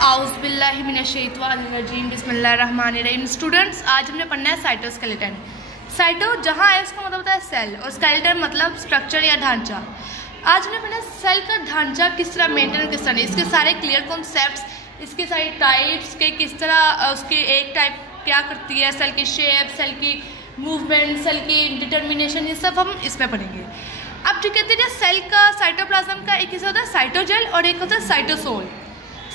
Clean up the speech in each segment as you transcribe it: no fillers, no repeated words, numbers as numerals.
आउज़ुबिल्लाहिमिनश्शैतानिर्रजीम बिस्मिल्लाहिर्रहमानिर्रहीम। स्टूडेंट्स, आज हमने पढ़ना है साइटोस्केलेटन। साइटो जहाँ है उसका मतलब होता है सेल, और स्केलेटन मतलब स्ट्रक्चर या ढांचा। आज हमने पढ़ना है सेल का ढांचा किस तरह मेंटेन, किस तरह नहीं, इसके सारे क्लियर कॉन्सेप्ट्स, इसके सारे टाइप्स के किस तरह उसकी एक टाइप क्या करती है, सेल की शेप, सेल की मूवमेंट, सेल की डिटर्मिनेशन, ये सब हम इसमें पढ़ेंगे। अब जो कहते हैं सेल का साइटोप्लाज्म का एक हिस्सा होता है साइटोजेल और एक होता है साइटोसोल।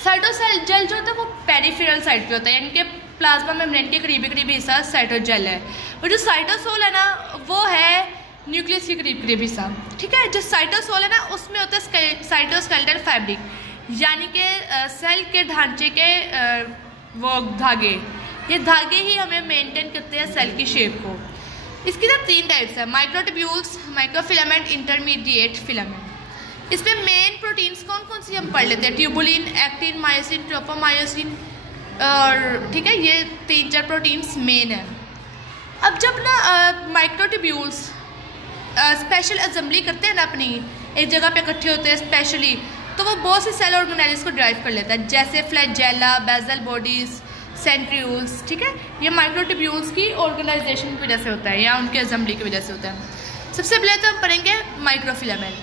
साइटोसेल जेल जो होता है वो पेरिफेरल साइड पे होता है, यानी कि प्लाज्मा मेम्ब्रेन के करीबी हिस्सा साइटोजेल है, और जो साइटोसोल है ना वो है न्यूक्लियस के करीब हिस्सा। ठीक है, जो साइटोसोल है ना उसमें होता है साइटोस्केलेटल फैब्रिक, यानी कि सेल के ढांचे के वो धागे, ये धागे ही हमें मेंटेन करते हैं सेल की शेप को। इसकी ना 3 टाइप्स है, माइक्रोट्यूब्यूल्स, माइक्रोफिलामेंट, इंटरमीडिएट फिलामेंट। इसमें मेन प्रोटीन्स कौन कौन सी हम पढ़ लेते हैं, ट्यूबुलिन, एक्टिन, मायोसिन, ट्रोपोमायोसिन, और ठीक है ये 3-4 प्रोटीन्स मेन है। अब जब ना माइक्रोट्यूब्यूल्स स्पेशल असेंबली करते हैं ना, अपनी एक जगह पे इकट्ठे होते हैं स्पेशली, तो वो बहुत सी सेल ऑर्गेनेल्स को ड्राइव कर लेता है, जैसे फ्लैजेला, बेजल बॉडीज, सेंट्रियूल्स। ठीक है, ये माइक्रोट्यूब्यूल्स की ऑर्गेनाइजेशन की वजह से होता है या उनके असेंबली की वजह से होता है। सबसे पहले तो हम पढ़ेंगे माइक्रोफिलामेंट।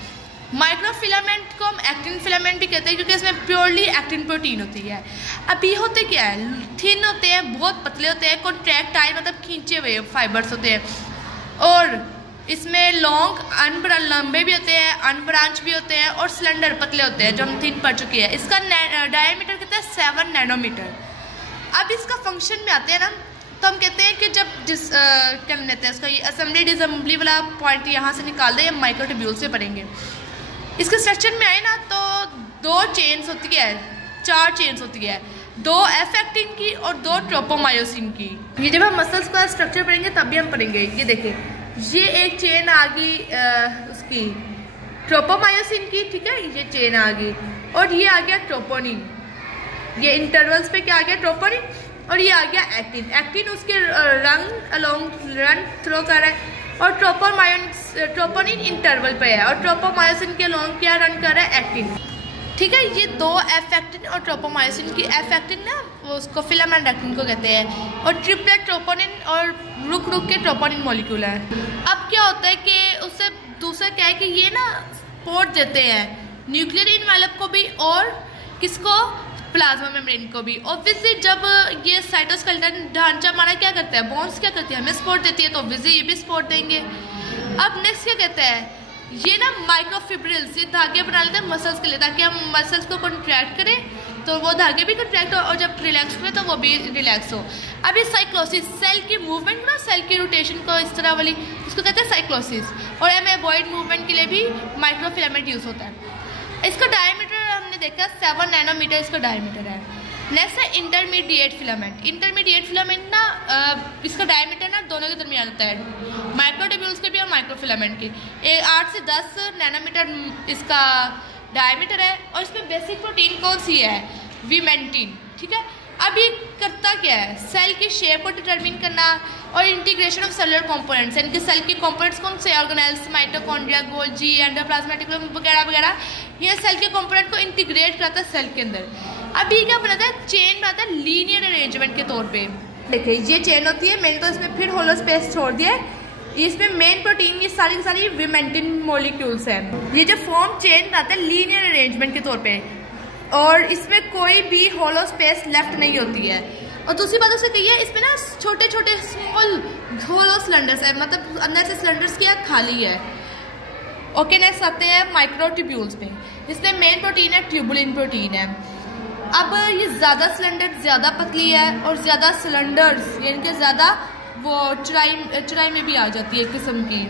माइक्रोफिलामेंट को हम एक्टिन फिलामेंट भी कहते हैं, क्योंकि इसमें प्योरली एक्टिन प्रोटीन होती है। अब ये होते क्या है, थिन होते हैं, बहुत पतले होते हैं, कॉन्ट्रैक्टाइल मतलब खींचे हुए फाइबर्स होते हैं, और इसमें लॉन्ग लंबे भी होते हैं, अनब्रांच भी होते हैं, और सिलेंडर पतले होते हैं, जो हम थिन पढ़ चुके हैं। इसका डायमीटर कितना है 7 नैनोमीटर। अब इसका फंक्शन में आते हैं ना, तो हम कहते हैं कि जब क्या लेते हैं इसका ये असेंबली डिसम्बली वाला पॉइंट यहाँ से निकाल दें, हम माइक्रोट्यूब्यूल से पढ़ेंगे। इसके स्ट्रक्चर में आए ना तो 2 चेन्स होती है, 4 चेन्स होती है, 2 एफ एक्टिन की और 2 ट्रोपोमायोसिन की। ये जब हम मसल्स का स्ट्रक्चर पढ़ेंगे तब भी हम पढ़ेंगे। ये देखिए, ये एक चेन आ गई उसकी ट्रोपोमायोसिन की, ठीक है, ये चेन आ गई, और ये आ गया ट्रोपोनिन। ये इंटरवल्स पे क्या आ गया, ट्रोपोनिन, और ये आ गया एक्टिन। एक्टिन उसके रन थ्रो कर रहा है, और ट्रोपोनिन इंटरवल पे है, और ट्रोपोमायोसिन के लॉन्ग क्या रन कर रहा है, एक्टिन। ठीक है, ये 2 एफ एक्टिन और ट्रोपोमायोसिन की, एफ एक्टिन ना वो उसको फिलामेंट एक्टिन को कहते हैं, और ट्रिपलेट ट्रोपोनिन और रुक के ट्रोपोनिन मॉलिक्यूल है। अब क्या होता है कि उससे दूसरा क्या है कि ये ना सपोर्ट देते हैं न्यूक्लियर इनवेलप को भी और किसको, प्लाज्मा मेम्ब्रेन को भी। ऑब्वियसली जब ये साइटोस्केलेटन ढांचा हमारा क्या करता है, बोन्स क्या करती है, हमें सपोर्ट देती है, तो ऑब्वियसली ये भी सपोर्ट देंगे। अब नेक्स्ट क्या कहते हैं, ये ना माइक्रोफिब्रिल्स, ये धागे बना लेते हैं मसल्स के लिए, ताकि हम मसल्स को कॉन्ट्रैक्ट करें तो वो धागे भी कॉन्ट्रैक्ट हो, और जब रिलैक्स करें तो वो भी रिलैक्स हो। अब ये साइक्लोसिस, सेल की मूवमेंट ना, सेल की रोटेशन को इस तरह वाली, उसको कहते हैं साइक्लोसिस, और एमोबॉइड मूवमेंट के लिए भी माइक्रोफिलामेंट यूज होता है। इसका डायमीटर हमने देखा 7 नैनोमीटर इसका डायमीटर है। नेक्स्ट है इंटरमीडिएट फिलामेंट। इंटरमीडिएट फिलामेंट ना इसका डायमीटर ना दोनों के दरमियान होता है, माइक्रोट्यूब्यूल्स के भी और माइक्रोफिलामेंट के। 8 से 10 नैनोमीटर इसका डायमीटर है, और इसमें बेसिक प्रोटीन कौन सी है, विमेंटिन। ठीक है, अब ये करता क्या है, सेल की शेप को डिटरमिन करना, और इंटीग्रेशन ऑफ सेलुलर कंपोनेंट्स, यानी कि सेल की कंपोनेंट्स कौन से, ऑर्गेनेल्स, माइटोकॉन्ड्रिया, गोल्जी, एंडोप्लाज्मेटिक वगैरह वगैरह, ये सेल के कंपोनेंट को इंटीग्रेट करता है सेल के अंदर। अब ये क्या बनाता है, चेन बनाता है लीनियर अरेंजमेंट के तौर पे। देखिए ये चेन होती है, मैंने तो इसमें फिर होलो स्पेस छोड़ दिया है, इसमें मेन प्रोटीन ये सारी विमेंटिन मॉलिक्यूल्स हैं। ये जो फॉर्म चेन बनाता है लीनियर अरेंजमेंट के तौर पे, और इसमें कोई भी होलो स्पेस लेफ्ट नहीं होती है। और दूसरी बात उससे कही है, इसमें ना छोटे छोटे स्मॉल होलो सिलेंडर्स है, मतलब अंदर से सिलेंडर्स क्या खाली है। ओके, नेक्स्ट आते हैं माइक्रोट्यूब्यूल्स पे। इसमें मेन प्रोटीन है ट्यूबुलिन प्रोटीन है। अब ये ज़्यादा सिलेंडर ज़्यादा पतली है, और ज़्यादा सिलेंडर्स यानी कि ज़्यादा वो चुराई में भी आ जाती है एक किस्म की।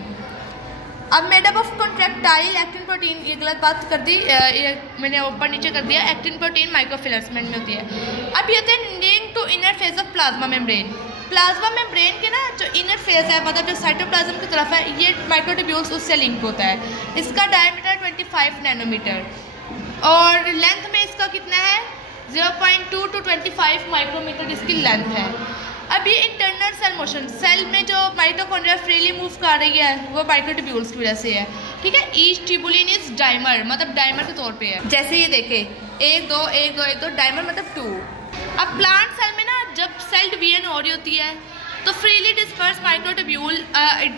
अब made up of contractile actin protein, ये गलत बात कर दी, ये मैंने ऊपर नीचे कर दिया, एक्टिन प्रोटीन माइक्रोफिलामेंट में होती है। अब ये होते हैं link to inner phase of plasma membrane. Plasma membrane के ना जो इनर फेज है, मतलब जो साइटोप्लाज्म की तरफ है, ये माइक्रोट्यूब्यूल्स उससे लिंक होता है। इसका डायमीटर 25 नैनोमीटर, और लेंथ में इसका कितना है 0.2 to 25 माइक्रोमीटर इसकी लेंथ है। अब ये इंटरनल सेल मोशन, सेल में जो माइटोकॉन्ड्रिया फ्रीली मूव कर रही है वो माइक्रोट्यूब्यूल्स की वजह से है। ठीक है, ईच ट्यूबुलिन इज डाइमर, मतलब डाइमर के तौर पे है। जैसे ये देखे 1 2 1 2 1 2, डायमर मतलब 2। अब प्लांट सेल में ना जब सेल डिवीजन हो रही होती है तो फ्रीली डिस्पर्स माइक्रोट्यूब्यूल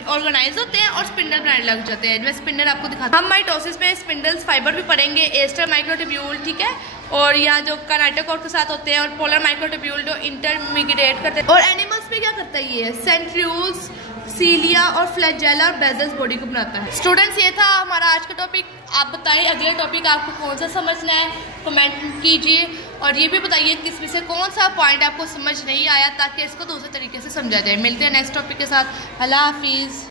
ऑर्गेनाइज होते हैं और स्पिंडल बनाने लग जाते हैं। मैं स्पिंडल आपको दिखाता हूँ। हम माइटोसिस में स्पिंडल्स फाइबर भी पढ़ेंगे, एस्टर माइक्रोट्यूब्यूल, ठीक है, और यहाँ जो काइनेटोकोर के साथ होते हैं, और पोलर माइक्रोट्यूब्यूल जो इंटरमिग्रेट करते हैं। और एनिमल्स में क्या करता है ये सेंट्रियोल्स, सीलिया और फ्लैजेला और बेजल्स बॉडी को बनाता है। स्टूडेंट्स ये था हमारा आज का टॉपिक। आप बताइए अगले टॉपिक आपको कौन सा समझना है, कमेंट कीजिए और ये भी बताइए किसमें से कौन सा पॉइंट आपको समझ नहीं आया, ताकि इसको दूसरे तरीके से समझा जाए। मिलते हैं नेक्स्ट टॉपिक के साथ। अल्लाह हाफिज़।